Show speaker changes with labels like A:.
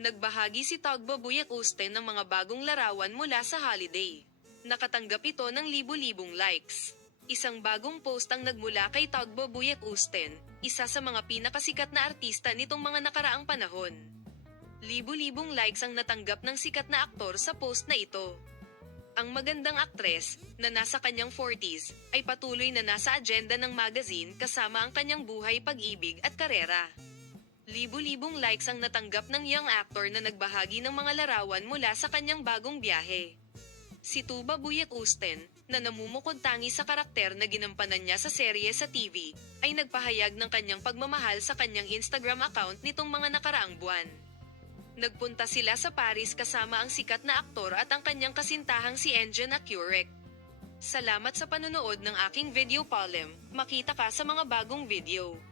A: Nagbahagi si Tagbo Buyek Usten ng mga bagong larawan mula sa holiday. Nakatanggap ito ng libu-libong likes. Isang bagong post ang nagmula kay Tagbo Buyek Usten, isa sa mga pinakasikat na artista nitong mga nakaraang panahon. Libu-libong likes ang natanggap ng sikat na aktor sa post na ito. Ang magandang aktres, na nasa kanyang 40s, ay patuloy na nasa agenda ng magazine kasama ang kanyang buhay pag-ibig at karera. Libu-libong likes ang natanggap ng young actor na nagbahagi ng mga larawan mula sa kanyang bagong biyahe. Si Tuba Buyek Usten, na namumukod tangi sa karakter na ginampanan niya sa serye sa TV, ay nagpahayag ng kanyang pagmamahal sa kanyang Instagram account nitong mga nakaraang buwan. Nagpunta sila sa Paris kasama ang sikat na aktor at ang kanyang kasintahang si Engine Accurek. Salamat sa panonood ng aking video Palem. Makita ka sa mga bagong video.